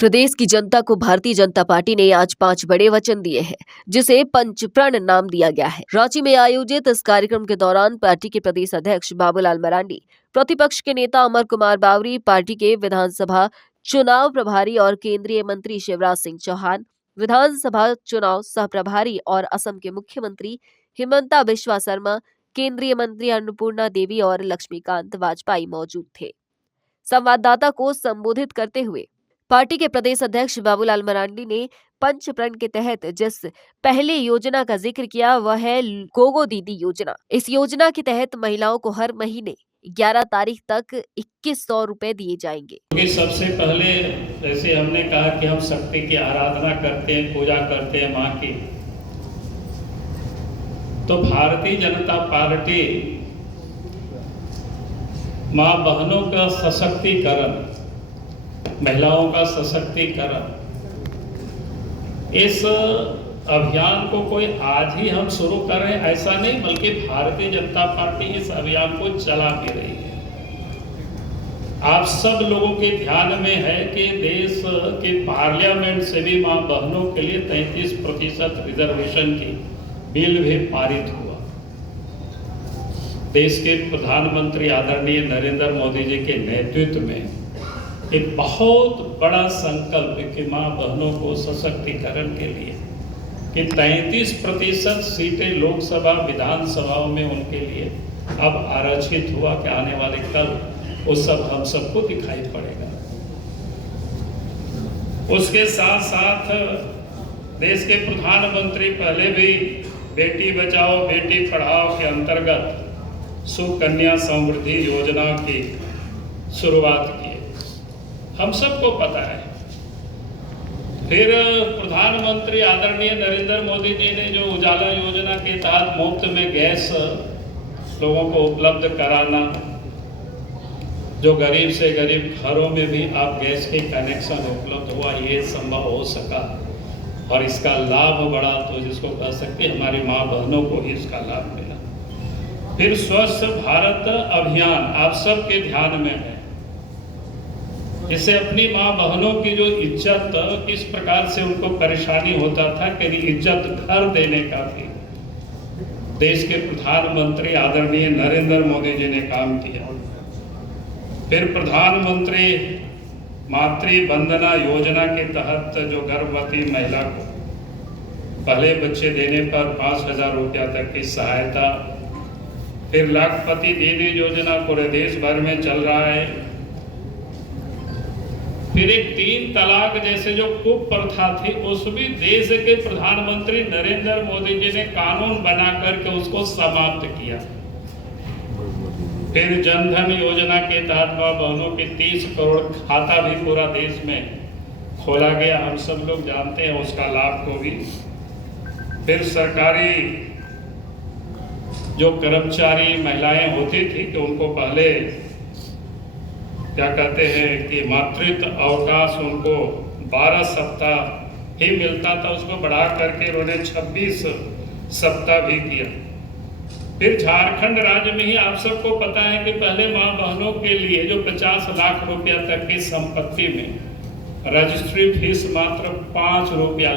प्रदेश की जनता को भारतीय जनता पार्टी ने आज 5 बड़े वचन दिए हैं, जिसे पंचप्रण नाम दिया गया है। रांची में आयोजित इस कार्यक्रम के दौरान पार्टी के प्रदेश अध्यक्ष बाबूलाल मरांडी, प्रतिपक्ष के नेता अमर कुमार बावरी, पार्टी के विधानसभा चुनाव प्रभारी और केंद्रीय मंत्री शिवराज सिंह चौहान, विधानसभा चुनाव सह प्रभारी और असम के मुख्यमंत्री हिमंता बिस्वा शर्मा, केंद्रीय मंत्री अन्नपूर्णा देवी और लक्ष्मीकांत वाजपेयी मौजूद थे। संवाददाता को संबोधित करते हुए पार्टी के प्रदेश अध्यक्ष बाबूलाल मरांडी ने पंचप्रण के तहत जिस पहली योजना का जिक्र किया वह है गोगो दीदी योजना। इस योजना के तहत महिलाओं को हर महीने 11 तारीख तक 2100 रुपए दिए जाएंगे। क्योंकि सबसे पहले जैसे हमने कहा कि हम शक्ति की आराधना करते हैं, पूजा करते हैं माँ की, तो भारतीय जनता पार्टी माँ बहनों का सशक्तिकरण, महिलाओं का सशक्तिकरण, इस अभियान को कोई आज ही हम शुरू कर रहे हैं ऐसा नहीं, बल्कि भारतीय जनता पार्टी इस अभियान को चला भी रही है। आप सब लोगों के ध्यान में है कि देश के पार्लियामेंट से भी मां बहनों के लिए 33% रिजर्वेशन की बिल भी पारित हुआ। देश के प्रधानमंत्री आदरणीय नरेंद्र मोदी जी के नेतृत्व में एक बहुत बड़ा संकल्प कि मां बहनों को सशक्तिकरण के लिए कि 33% सीटें लोकसभा विधानसभाओं में उनके लिए अब आरक्षित हुआ कि आने वाले कल वो सब हम सबको दिखाई पड़ेगा। उसके साथ साथ देश के प्रधानमंत्री पहले भी बेटी बचाओ बेटी पढ़ाओ के अंतर्गत सुकन्या समृद्धि योजना की शुरुआत की, हम सबको पता है। फिर प्रधानमंत्री आदरणीय नरेंद्र मोदी जी ने जो उजाला योजना के तहत मुफ्त में गैस लोगों को उपलब्ध कराना, जो गरीब से गरीब घरों में भी आप गैस के कनेक्शन उपलब्ध हुआ, ये संभव हो सका और इसका लाभ बढ़ा, तो जिसको कह सकते हमारी माँ बहनों को ही इसका लाभ मिला। फिर स्वच्छ भारत अभियान आप सबके ध्यान में है, जिससे अपनी माँ बहनों की जो इज्जत, किस प्रकार से उनको परेशानी होता था कि इज्जत घर देने का भी देश के प्रधानमंत्री आदरणीय नरेंद्र मोदी जी ने काम किया। फिर प्रधानमंत्री मातृ वंदना योजना के तहत जो गर्भवती महिला को पहले बच्चे देने पर 5,000 रुपया तक की सहायता, फिर लाखपति दीदी योजना पूरे देश भर में चल रहा है। फिर एक 3 तलाक जैसे जो कुप्रथा थी, उस भी देश के प्रधानमंत्री नरेंद्र मोदी जी ने कानून बना करके उसको समाप्त किया। फिर जनधन योजना के तहत मां बहनों के 30 करोड़ खाता भी पूरा देश में खोला गया, हम सब लोग जानते हैं उसका लाभ को भी। फिर सरकारी जो कर्मचारी महिलाएं होती थी कि उनको पहले क्या कहते हैं कि मातृत्व अवकाश उनको 12 सप्ताह ही मिलता था, उसको बढ़ा करके उन्होंने 26 सप्ताह भी किया। फिर झारखंड राज्य में ही आप सबको पता है कि पहले मां बहनों के लिए जो 50 लाख रुपया तक की संपत्ति में रजिस्ट्री फीस मात्र 1 रुपया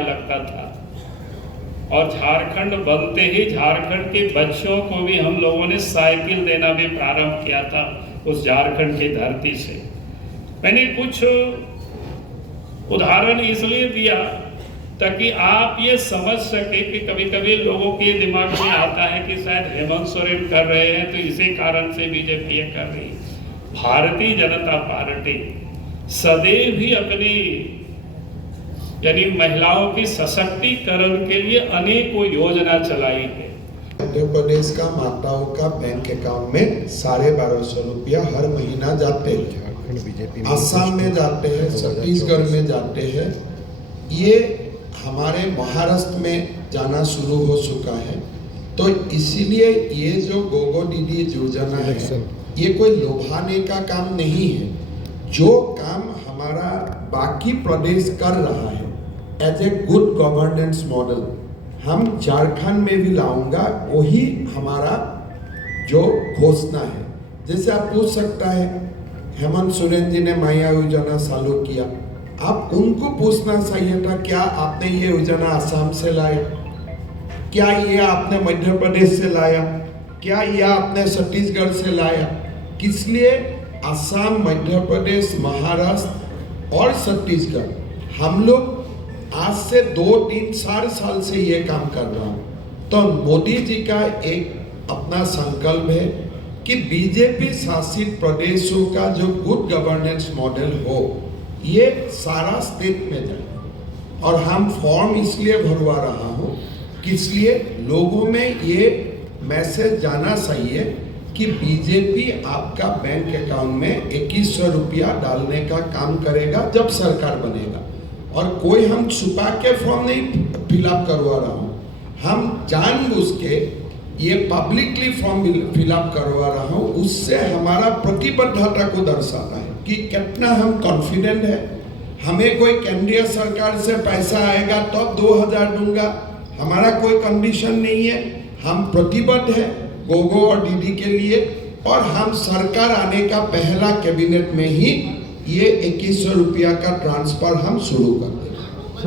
लगता था, और झारखंड बनते ही झारखंड के बच्चों को भी हम लोगों ने साइकिल देना भी प्रारंभ किया था उस झारखंड की धरती से। मैंने कुछ उदाहरण इसलिए दिया ताकि आप ये समझ सके कि कभी कभी लोगों के दिमाग में आता है कि शायद हेमंत सोरेन कर रहे हैं तो इसी कारण से बीजेपी ये कर रही है। भारतीय जनता पार्टी सदैव ही अपनी यानी महिलाओं की सशक्तिकरण के लिए अनेकों योजना चलाई है। मध्य प्रदेश का माताओं का बैंक अकाउंट में 1250 रुपया हर महीना जाते हैं, असम में जाते हैं, छत्तीसगढ़ में जाते हैं, ये हमारे महाराष्ट्र में जाना शुरू हो चुका है। तो इसीलिए ये जो गोगो दीदी योजना है, ये कोई लोभाने का काम नहीं है। जो काम हमारा बाकी प्रदेश कर रहा है as a good governance model, हम झारखंड में भी लाऊंगा, वही हमारा जो घोषणा है। जैसे आप पूछ सकता है हेमंत सोरेन जी ने माया योजना चालू किया। आप उनको पूछना चाहिए था, क्या आपने ये योजना असम से लाया? क्या ये आपने मध्य प्रदेश से लाया? क्या ये आपने छत्तीसगढ़ से लाया? किस लिए असम, मध्य प्रदेश, महाराष्ट्र और छत्तीसगढ़ हम लोग आज से 2-3-4 साल से ये काम कर रहा हूँ। तो मोदी जी का एक अपना संकल्प है कि बीजेपी शासित प्रदेशों का जो गुड गवर्नेंस मॉडल हो, ये सारा स्टेट में जाए। और हम फॉर्म इसलिए भरवा रहा हूँ कि इसलिए लोगों में ये मैसेज जाना चाहिए कि बीजेपी आपका बैंक अकाउंट में 2100 रुपया डालने का काम करेगा जब सरकार बनेगा। और कोई हम छुपा के फॉर्म नहीं फिलअप करवा रहा हूँ, हम जानबूझ के ये पब्लिकली फॉर्म फिलअप करवा रहा हूँ। उससे हमारा प्रतिबद्धता को दर्शाता है कि कितना हम कॉन्फिडेंट है। हमें कोई केंद्रीय सरकार से पैसा आएगा तब 2000 दूंगा, हमारा कोई कंडीशन नहीं है। हम प्रतिबद्ध है गोगो और दीदी के लिए, और हम सरकार आने का पहला कैबिनेट में ही ये 2100 रुपया का ट्रांसफर हम शुरू कर देंगे।